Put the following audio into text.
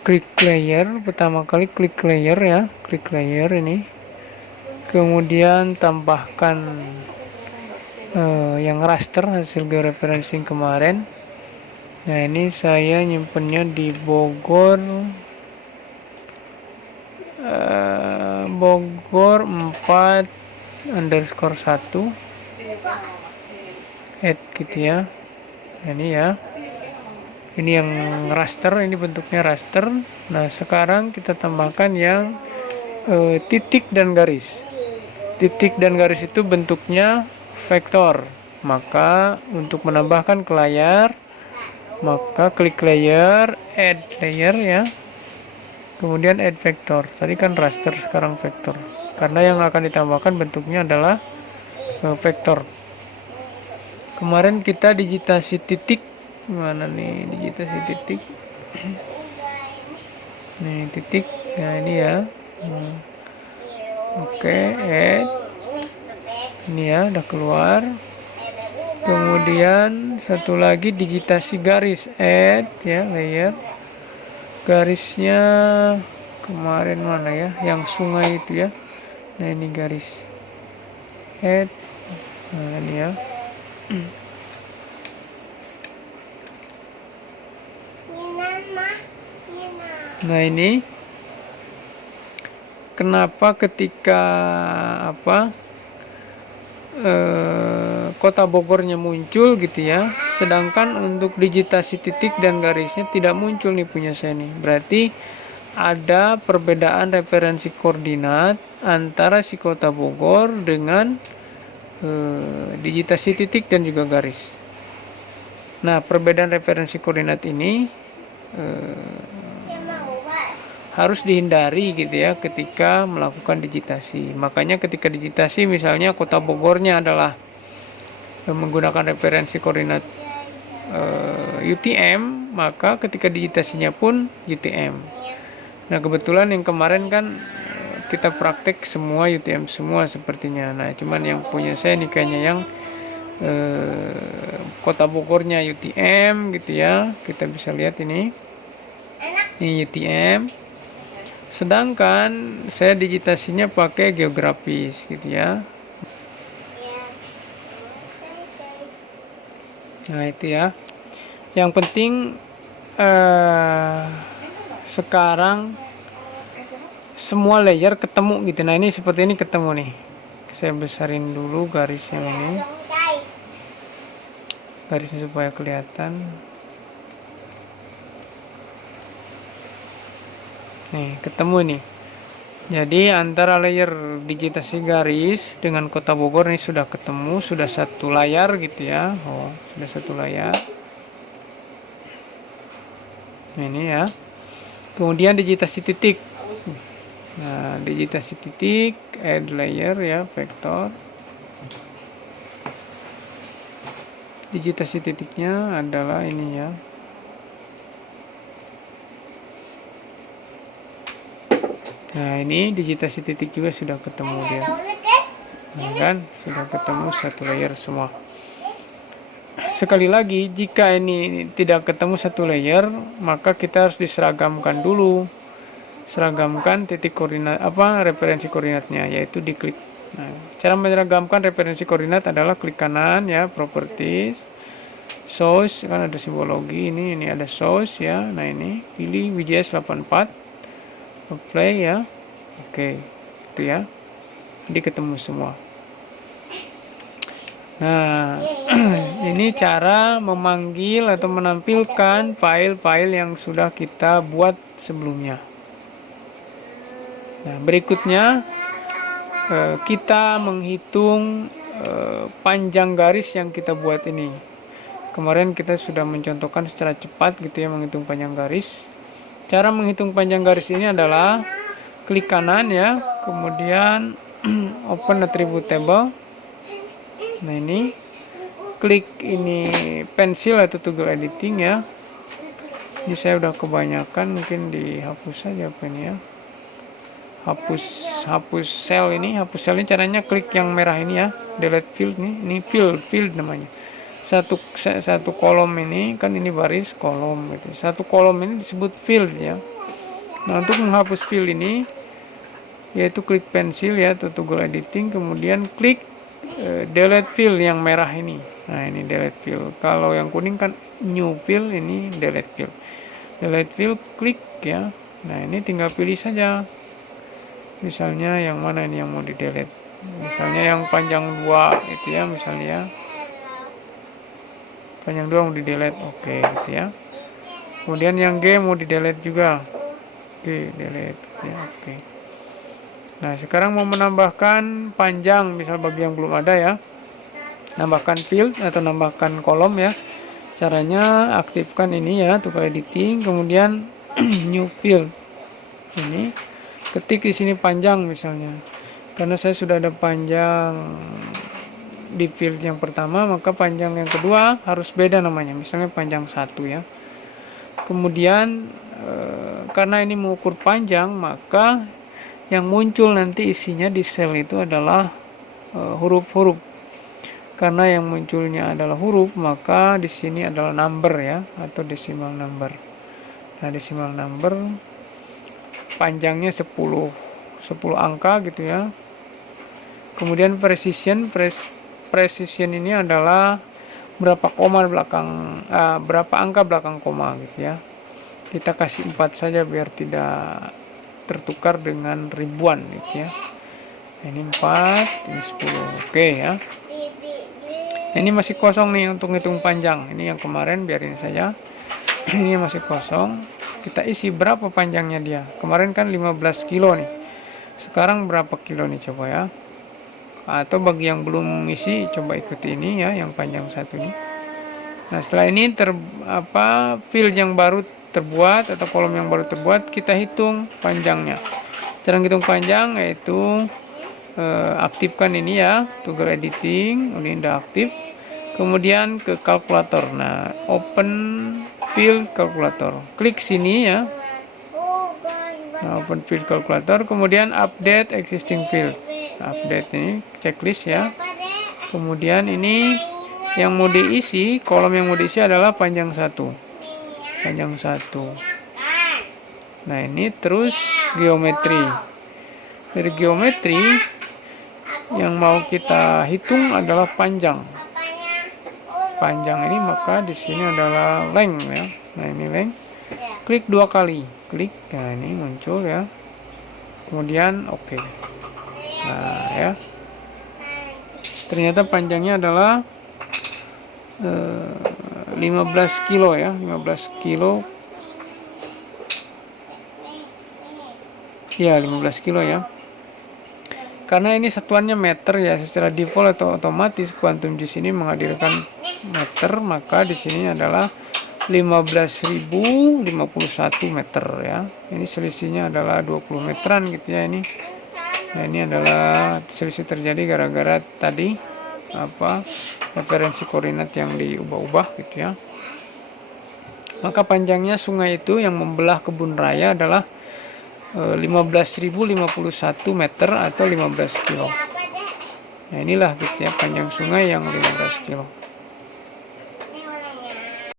klik layer, pertama kali klik layer ya, klik layer ini, kemudian tambahkan yang raster hasil georeferencing kemarin. Nah ini saya nyimpennya di Bogor, Bogor 4 underscore 1 add gitu ya. Nah, ini ya, ini yang raster, ini bentuknya raster. Nah sekarang kita tambahkan yang titik dan garis. Titik dan garis itu bentuknya vektor. Maka untuk menambahkan ke layar, maka klik layer, add layer ya, kemudian add vektor. Tadi kan raster, sekarang vektor, karena yang akan ditambahkan bentuknya adalah vektor. Kemarin kita digitasi titik, mana nih digitasi titik, nih titik, nah ini ya. Oke, add, ini ya udah keluar. Kemudian satu lagi digitasi garis, add ya layer. Garisnya kemarin mana ya, yang sungai itu ya. Nah ini garis, add, nah ini ya. Nah ini kenapa ketika kota Bogornya muncul gitu ya, sedangkan untuk digitasi titik dan garisnya tidak muncul nih punya saya nih. Berarti ada perbedaan referensi koordinat antara si kota Bogor dengan digitasi titik dan juga garis. Nah perbedaan referensi koordinat ini harus dihindari gitu ya ketika melakukan digitasi. Makanya ketika digitasi misalnya kota Bogornya adalah menggunakan referensi koordinat UTM, maka ketika digitasinya pun UTM. Nah kebetulan yang kemarin kan kita praktek semua UTM semua sepertinya. Nah cuman yang punya saya nih kayaknya yang kota Bogornya UTM gitu ya, kita bisa lihat ini UTM. Sedangkan saya digitasinya pakai geografis gitu ya. Nah itu ya. Yang penting sekarang semua layer ketemu gitu. Nah ini seperti ini ketemu nih. Saya besarin dulu garisnya ini. Garisnya supaya kelihatan. Nih ketemu nih. Jadi antara layer digitasi garis dengan kota Bogor ini sudah ketemu, sudah satu layar gitu ya. Oh, sudah satu layar. Ini ya. Kemudian digitasi titik. Nah, digitasi titik, add layer ya, vektor. Digitasi titiknya adalah ini ya. Nah ini digitasi titik juga sudah ketemu dia. Nah, kan sudah ketemu satu layer semua. Sekali lagi jika ini tidak ketemu satu layer, maka kita harus diseragamkan dulu. Seragamkan titik koordinat referensi koordinatnya, yaitu diklik. Nah, cara menyeragamkan referensi koordinat adalah klik kanan ya, properties, source, kan ada simbologi ini ada source ya. Nah ini pilih WJS 84, apply ya. Oke, itu ya. Jadi ketemu semua. Nah, ini cara memanggil atau menampilkan file-file yang sudah kita buat sebelumnya. Nah, berikutnya kita menghitung panjang garis yang kita buat ini. Kemarin kita sudah mencontohkan secara cepat gitu ya menghitung panjang garis. Cara menghitung panjang garis ini adalah klik kanan ya, kemudian open attribute table. Nah ini klik ini pensil atau toggle editing ya. Ini saya udah kebanyakan, mungkin dihapus saja apa ini ya. Hapus cell ini caranya klik yang merah ini ya, delete field nih, ini field namanya. Satu kolom ini kan ini baris kolom gitu. Satu kolom ini disebut field ya. Nah, untuk menghapus fill ini yaitu klik pensil ya atau toggle editing, kemudian klik delete fill yang merah ini. Nah, ini delete fill. Kalau yang kuning kan new fill, ini delete fill. Delete fill, klik ya. Nah, ini tinggal pilih saja. Misalnya yang mana ini yang mau di delete. Misalnya yang panjang 2 itu ya, misalnya ya. Panjang 2 mau di delete, oke gitu ya. Kemudian yang G mau di delete juga. Oke, delete ya, oke. Nah, sekarang mau menambahkan panjang, misal bagi yang belum ada ya. Nambahkan field atau nambahkan kolom ya. Caranya aktifkan ini ya, toggle editing, kemudian new field. Ini ketik di sini panjang misalnya. Karena saya sudah ada panjang di field yang pertama, maka panjang yang kedua harus beda namanya. Misalnya panjang 1 ya. Kemudian karena ini mengukur panjang, maka yang muncul nanti isinya di sel itu adalah huruf-huruf. Karena yang munculnya adalah huruf, maka di sini adalah number ya, atau decimal number. Nah, decimal number panjangnya 10 angka gitu ya. Kemudian precision ini adalah berapa koma belakang berapa angka belakang koma gitu ya. Kita kasih 4 saja biar tidak tertukar dengan ribuan gitu ya. Ini 4, ini 10. Oke ya. Ini masih kosong nih untuk hitung panjang. Ini yang kemarin biarin saja. Ini masih kosong. Kita isi berapa panjangnya dia. Kemarin kan 15 kilo nih. Sekarang berapa kilo nih coba ya. Atau bagi yang belum isi coba ikuti ini ya, yang panjang 1 ini. Nah, setelah ini field yang baru terbuat atau kolom yang baru terbuat, kita hitung panjangnya. Cara hitung panjang yaitu aktifkan ini ya, toggle editing, ini udah aktif. Kemudian ke kalkulator. Nah, open field kalkulator. Klik sini ya. Nah, open field kalkulator, kemudian update existing field. Nah, update ini checklist ya. Kemudian ini yang mau diisi, kolom yang mau diisi adalah panjang 1. Panjang 1. Nah, ini terus geometri. Dari geometri yang mau kita hitung adalah panjang. Panjang ini maka di sini adalah length ya. Nah, ini length. Klik 2 kali. Klik. Nah, ini muncul ya. Kemudian oke. Nah, ya. Ternyata panjangnya adalah 15 kilo ya. 15 kilo. Ya, 15 kilo ya. Karena ini satuannya meter ya, secara default atau otomatis QuantumGIS ini menghadirkan meter, maka di sini adalah 15.051 meter ya. Ini selisihnya adalah 20 meteran gitu ya ini. Nah, ini adalah selisih terjadi gara-gara tadi referensi koordinat yang diubah-ubah gitu ya. Maka panjangnya sungai itu yang membelah kebun raya adalah 15.051 meter atau 15 kilo. Nah, inilah gitu ya panjang sungai yang 15 kilo.